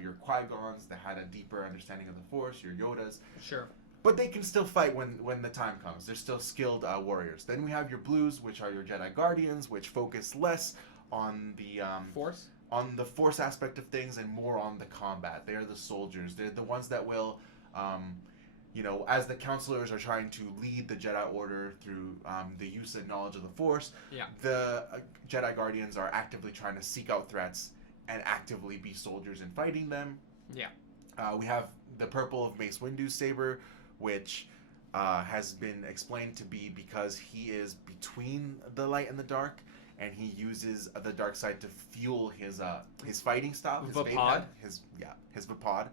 your Qui-Gons that had a deeper understanding of the Force. Your Yodas. Sure. But they can still fight when the time comes. They're still skilled warriors. Then we have your blues, which are your Jedi Guardians, which focus less on the Force. on the Force aspect of things and more on the combat. They're the soldiers. They're the ones that will, as the counselors are trying to lead the Jedi Order through the use and knowledge of the Force. Yeah. The Jedi Guardians are actively trying to seek out threats and actively be soldiers in fighting them. Yeah. We have the purple of Mace Windu's saber, which has been explained to be because he is between the light and the dark, and he uses the dark side to fuel his fighting style, his Vapod. his Vapod.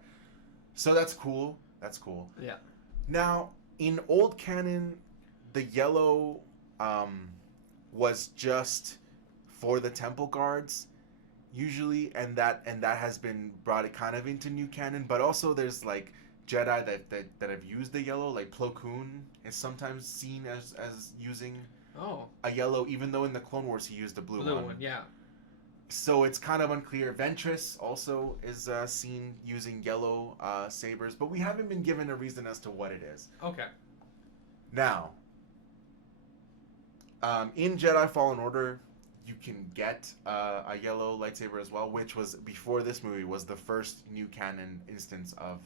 So that's cool. That's cool. Yeah. Now, in old canon, the yellow was just for the temple guards usually, and that has been brought kind of into new canon, but also there's like Jedi that have used the yellow, like Plo Koon is sometimes seen as using a yellow, even though in the Clone Wars he used a blue one. Yeah. So it's kind of unclear. Ventress also is seen using yellow sabers, but we haven't been given a reason as to what it is. Okay. Now, in Jedi Fallen Order, you can get a yellow lightsaber as well, which was, before this movie, was the first new canon instance of.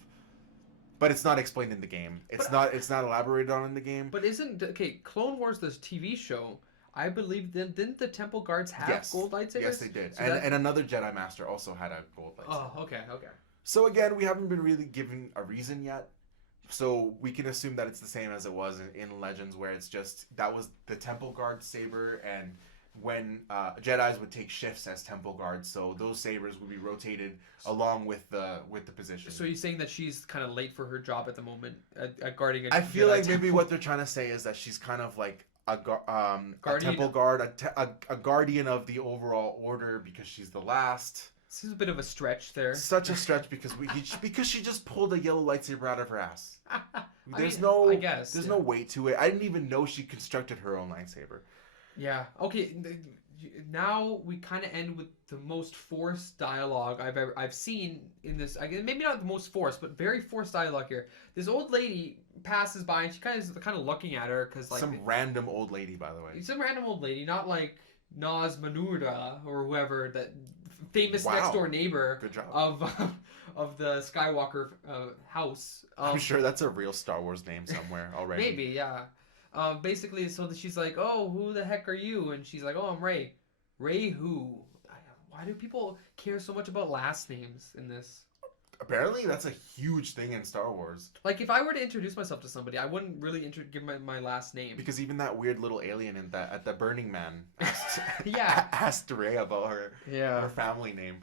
But it's not explained in the game. It's not elaborated on in the game. But Clone Wars, this TV show, I believe, didn't the Temple Guards have gold lightsabers? Yes, they did. So and another Jedi Master also had a gold lightsaber. Oh, okay. So again, we haven't been really given a reason yet. So we can assume that it's the same as it was in Legends, where it's just, that was the Temple Guard saber, and when Jedis would take shifts as Temple Guards, so those sabers would be rotated along with the position. So you're saying that she's kind of late for her job at the moment at guarding a I feel Jedi like temple? maybe what they're trying to say is that she's kind of like a Guardian. temple guard, a guardian of the overall order, because she's the last. This is a bit of a stretch there. Such a stretch because she just pulled a yellow lightsaber out of her ass. There's I guess no weight to it. I didn't even know she constructed her own lightsaber. Yeah. Okay. Now we kind of end with the most forced dialogue I've seen in this. Maybe not the most forced, but very forced dialogue here. This old lady passes by and she kind of looking at her because some random old lady, by the way. Some random old lady, not like Naz Manurda or whoever, that famous next door neighbor. Good job. of the Skywalker house. I'm sure that's a real Star Wars name somewhere already. Maybe, yeah. Basically, so she's like, "Oh, who the heck are you?" And she's like, "Oh, I'm Rey." Rey who? Why do people care so much about last names in this? Apparently, that's a huge thing in Star Wars. Like, if I were to introduce myself to somebody, I wouldn't really give my last name. Because even that weird little alien at the Burning Man yeah, asked Rey about her family name.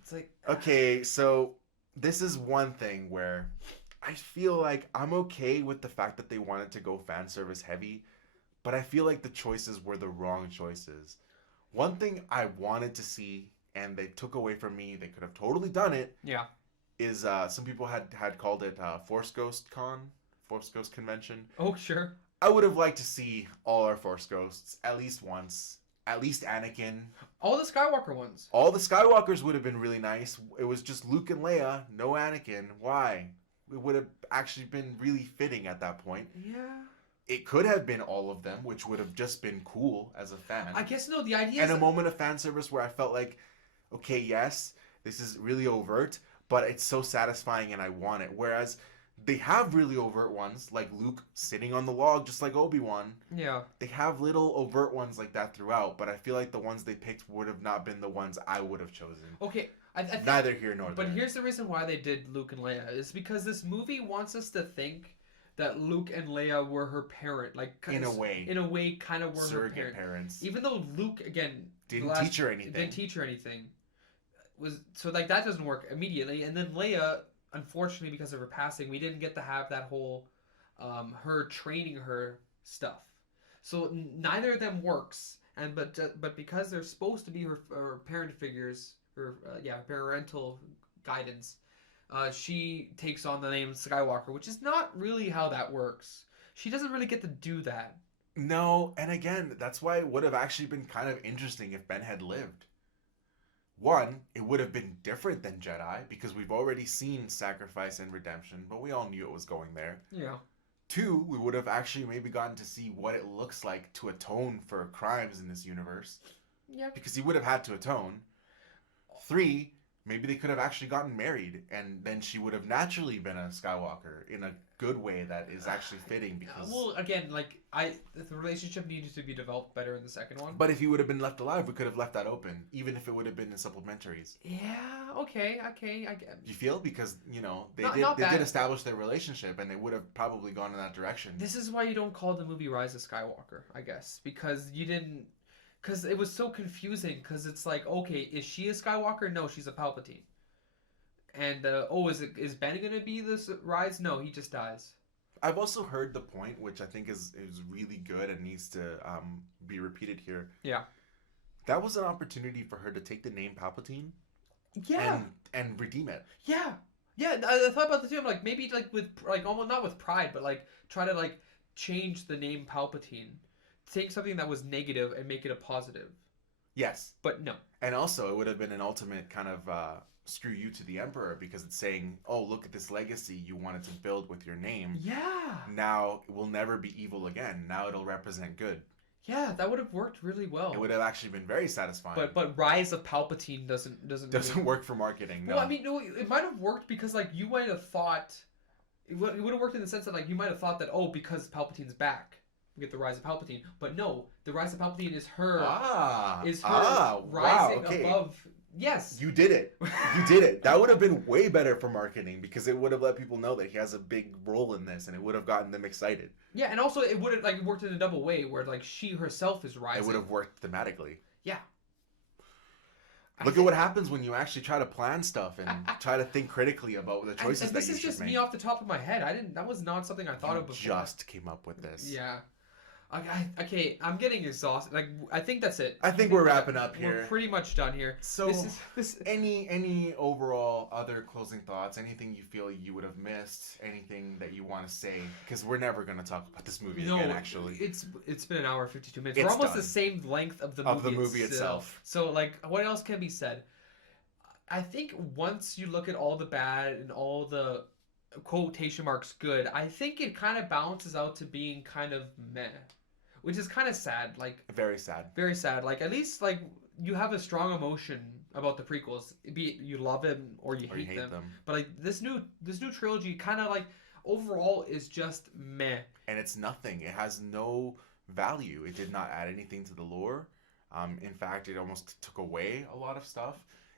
It's like, okay, so this is one thing where I feel like I'm okay with the fact that they wanted to go fan service heavy, but I feel like the choices were the wrong choices. One thing I wanted to see, and they took away from me, they could have totally done it. Yeah. Is some people had called it Force Ghost Convention. Oh, sure. I would have liked to see all our Force Ghosts at least once. At least Anakin. All the Skywalker ones. All the Skywalkers would have been really nice. It was just Luke and Leia, no Anakin. Why? it would have actually been really fitting at that point. Yeah. It could have been all of them, which would have just been cool as a fan. I guess no. The idea and is a moment of fan service where I felt like, okay, yes, this is really overt, but it's so satisfying and I want it. Whereas they have really overt ones, like Luke sitting on the log, just like Obi-Wan. Yeah. They have little overt ones like that throughout, but I feel like the ones they picked would have not been the ones I would have chosen. Okay. I think, Neither here nor there. But here's the reason why they did Luke and Leia is because this movie wants us to think that Luke and Leia were her parent, like in a way, kind of were surrogate her parents. Even though Luke again didn't teach her anything, was so like that doesn't work immediately. And then Leia, unfortunately, because of her passing, we didn't get to have that whole her training her stuff. So neither of them works. And but because they're supposed to be her parent figures, her parental guidance. She takes on the name Skywalker, which is not really how that works. She doesn't really get to do that. No, and again, that's why it would have actually been kind of interesting if Ben had lived. One, it would have been different than Jedi, because we've already seen sacrifice and redemption, but we all knew it was going there. Yeah. Two, we would have actually maybe gotten to see what it looks like to atone for crimes in this universe. Yeah. Because he would have had to atone. Three, maybe they could have actually gotten married, and then she would have naturally been a Skywalker in a good way that is actually fitting. Because well, again, the relationship needed to be developed better in the second one. But if he would have been left alive, we could have left that open, even if it would have been in supplementaries. Yeah. Okay. I get. You feel because they did establish their relationship, and they would have probably gone in that direction. This is why you don't call the movie Rise of Skywalker, I guess, because you didn't. Because it was so confusing, because it's like, okay, is she a Skywalker? No, she's a Palpatine. And, is Ben going to be this Rise? No, he just dies. I've also heard the point, which I think is really good and needs to be repeated here. Yeah. That was an opportunity for her to take the name Palpatine. Yeah. And redeem it. Yeah. Yeah, I thought about the two. I'm like, maybe, with, almost not with pride, but, try to, change the name Palpatine. Take something that was negative and make it a positive. Yes. But no. And also, it would have been an ultimate kind of screw you to the Emperor, because it's saying, oh, look at this legacy you wanted to build with your name. Yeah. Now it will never be evil again. Now it'll represent good. Yeah, that would have worked really well. It would have actually been very satisfying. But Rise of Palpatine doesn't really work for marketing. No. Well, I mean, no, it might have worked because you might have thought it would have worked in the sense that you might have thought that because Palpatine's back. Get the Rise of Palpatine, but no, the Rise of Palpatine is her rising above. Yes, you did it. You did it. That would have been way better for marketing, because it would have let people know that he has a big role in this, and it would have gotten them excited. Yeah, and also it would have worked in a double way, where she herself is rising. It would have worked thematically. Yeah. Look at what happens when you actually try to plan stuff and try to think critically about the choices that you should make. This is just me off the top of my head. That was not something I thought of before. Just came up with this. Yeah. Okay, I'm getting exhausted. I think that's it. I think we're wrapping up here. We're pretty much done here. So, any overall other closing thoughts? Anything you feel you would have missed? Anything that you want to say? Because we're never going to talk about this movie again. Actually, it's been an hour and 52 minutes. We're almost the same length of the movie itself. So, what else can be said? I think once you look at all the bad and all the quotation marks good, I think it kind of balances out to being kind of meh. Which is kind of sad, very sad. Very sad. At least you have a strong emotion about the prequels. Be it you love them or you hate them. But this new trilogy kind of overall is just meh. And it's nothing. It has no value. It did not add anything to the lore. In fact, it almost took away a lot of stuff.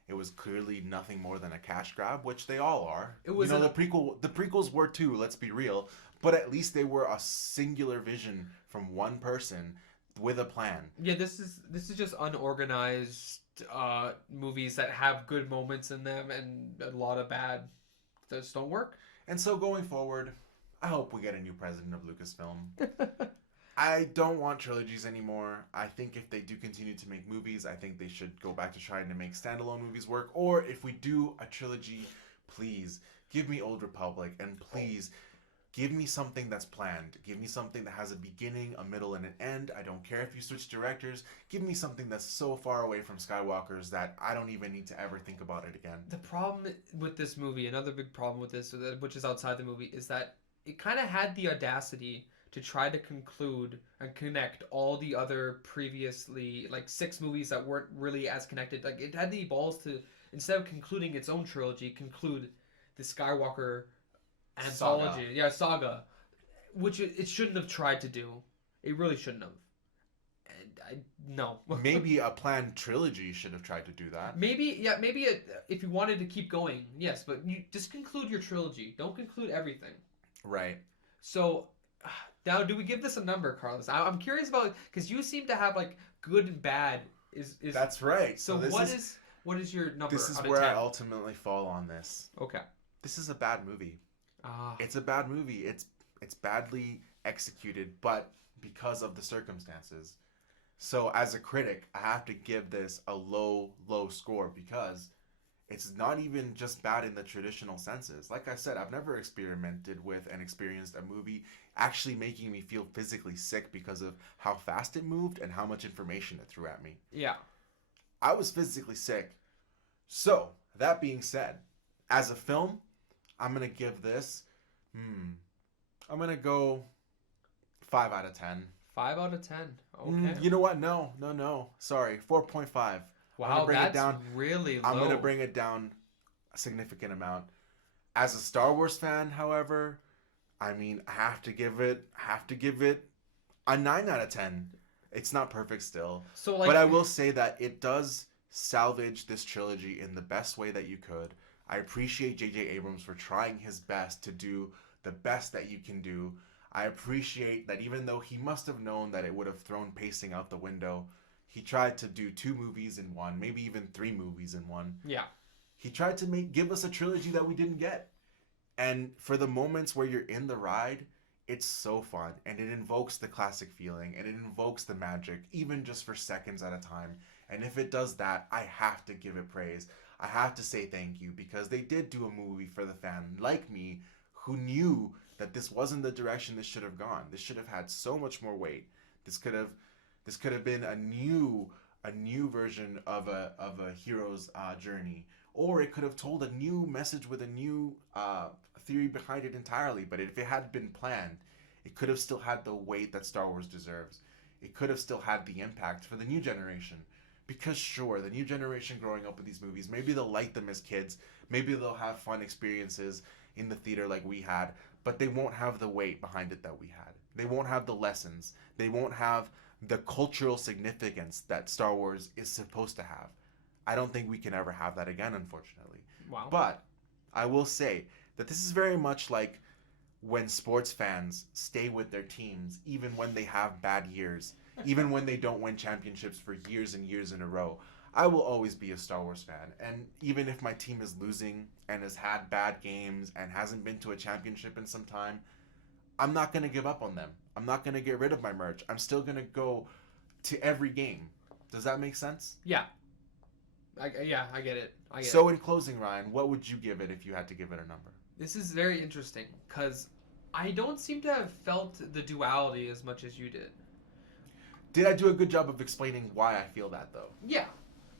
It was clearly nothing more than a cash grab, which they all are. It was the prequels were too, let's be real. But at least they were a singular vision from one person with a plan. Yeah, this is just unorganized movies that have good moments in them and a lot of bad that just don't work. And so going forward, I hope we get a new president of Lucasfilm. I don't want trilogies anymore. I think if they do continue to make movies, I think they should go back to trying to make standalone movies work. Or if we do a trilogy, please give me Old Republic, and please Give me something that's planned. Give me something that has a beginning, a middle, and an end. I don't care if you switch directors. Give me something that's so far away from Skywalker's that I don't even need to ever think about it again. The problem with this movie, another big problem with this, which is outside the movie, is that it kind of had the audacity to try to conclude and connect all the other previously, like, 6 movies that weren't really as connected. Like, it had the balls to, instead of concluding its own trilogy, conclude the Skywalker anthology, saga, which it shouldn't have tried to do. It really shouldn't have. And no. Maybe a planned trilogy should have tried to do that. Maybe if you wanted to keep going, yes, but you just conclude your trilogy. Don't conclude everything. Right. So now, do we give this a number, Carlos? I'm curious about, because you seem to have like good and bad. Is That's right. So what is your number? This is where I ultimately fall on this. Okay. This is a bad movie. It's a bad movie. It's badly executed, but because of the circumstances. So as a critic, I have to give this a low score because it's not even just bad in the traditional senses. Like I said, I've never experimented with and experienced a movie actually making me feel physically sick because of how fast it moved and how much information it threw at me. Yeah. I was physically sick. So, that being said, as a film, I'm going to give this, I'm going to go 5 out of 10. 5 out of 10. Okay. You know what? No. Sorry, 4.5. Wow, that's really low. I'm going to bring it down a significant amount. As a Star Wars fan, however, I mean, I have to give it a 9 out of 10. It's not perfect still. So, like, but I will say that it does salvage this trilogy in the best way that you could. I appreciate J.J. Abrams for trying his best to do the best that you can do. I appreciate that even though he must have known that it would have thrown pacing out the window, he tried to do 2 movies in one, maybe even 3 movies in one. Yeah. He tried to give us a trilogy that we didn't get. And for the moments where you're in the ride, it's so fun. And it invokes the classic feeling. And it invokes the magic, even just for seconds at a time. And if it does that, I have to give it praise. I have to say thank you. Because they did do a movie for the fan like me who knew that this wasn't the direction this should have gone. This should have had so much more weight. This could have been a new version of a hero's journey. Or it could have told a new message with a new theory behind it entirely. But if it had been planned, it could have still had the weight that Star Wars deserves. It could have still had the impact for the new generation. Because sure, the new generation growing up with these movies, maybe they'll like them as kids. Maybe they'll have fun experiences in the theater like we had. But they won't have the weight behind it that we had. They won't have the lessons. They won't have the cultural significance that Star Wars is supposed to have. I don't think we can ever have that again, unfortunately. Wow. But I will say that this is very much like when sports fans stay with their teams even when they have bad years, even when they don't win championships for years and years in a row. I will always be a Star Wars fan. And even if my team is losing and has had bad games and hasn't been to a championship in some time, I'm not going to give up on them. I'm not going to get rid of my merch. I'm still going to go to every game. Does that make sense? Yeah. I get it. So in closing, Ryan, what would you give it if you had to give it a number? This is very interesting because I don't seem to have felt the duality as much as you did. Did I do a good job of explaining why I feel that, though? Yeah.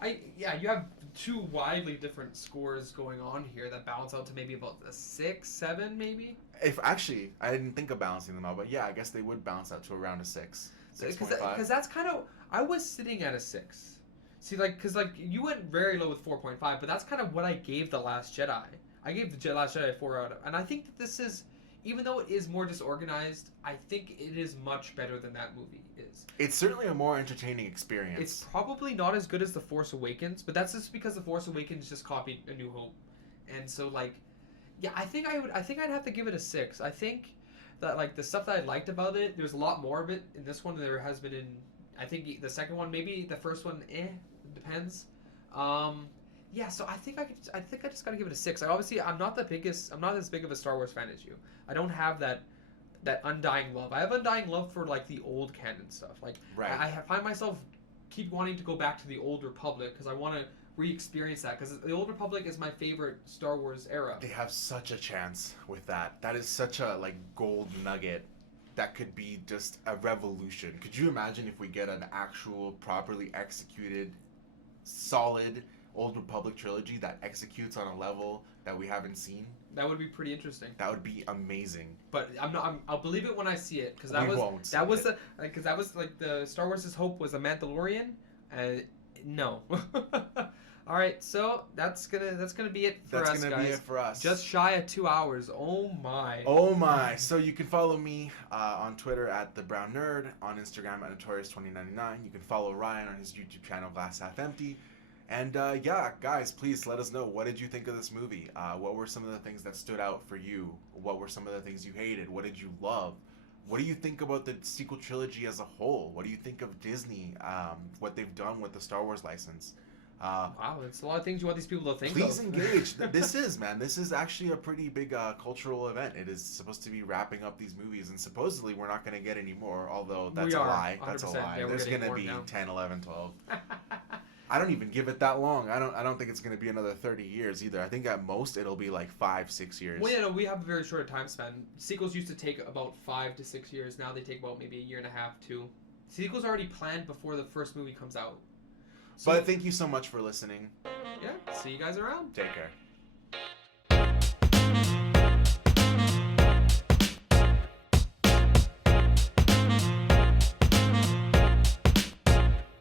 You have 2 widely different scores going on here that balance out to maybe about a 6, 7, maybe? If actually, I didn't think of balancing them out, but yeah, I guess they would balance out to around a 6. 6.5. Because that's kind of... I was sitting at a 6. See, because you went very low with 4.5, but that's kind of what I gave The Last Jedi. I gave The Last Jedi 4 out of... And I think that this is... Even though it is more disorganized, I think it is much better than that movie is. It's certainly a more entertaining experience. It's probably not as good as The Force Awakens, but that's just because The Force Awakens just copied A New Hope. And so, I think I'd have to give it a 6. I think that, the stuff that I liked about it, there's a lot more of it in this one than there has been in... I think the second one, maybe the first one, depends. So I think I just gotta give it a 6. I'm not as big of a Star Wars fan as you. I don't have that undying love. I have undying love for the old canon stuff. Right. I find myself keep wanting to go back to the Old Republic because I want re-experience that, because the Old Republic is my favorite Star Wars era. They have such a chance with that. That is such a like gold nugget. That could be just a revolution. Could you imagine if we get an actual, properly executed, solid Old Republic trilogy that executes on a level that we haven't seen? That would be pretty interesting. That would be amazing. But I'll believe it when I see it, because that was like the Star Wars' hope was a Mandalorian. No. All right, so that's gonna be it for us, guys. That's gonna be it for us. Just shy of 2 hours. Oh my. Oh my. So you can follow me on Twitter at The Brown Nerd, on Instagram at Notorious2099. You can follow Ryan on his YouTube channel Glass Half Empty. And yeah, guys, please let us know, what did you think of this movie? What were some of the things that stood out for you? What were some of the things you hated? What did you love? What do you think about the sequel trilogy as a whole? What do you think of Disney, what they've done with the Star Wars license? Wow, it's a lot of things you want these people to think please of. Engage. This is actually a pretty big cultural event. It is supposed to be wrapping up these movies, and supposedly we're not going to get any more, although that's a lie. That's a lie. Yeah, there's going to be 10, 11, 12. I don't even give it that long. I don't think it's going to be another 30 years either. I think at most it'll be like 5-6 years. Well, yeah, no, we have a very short time span. Sequels used to take about 5 to 6 years. Now they take about maybe a year and a half, 2. Sequels are already planned before the first movie comes out. So, but thank you so much for listening. Yeah, see you guys around. Take care.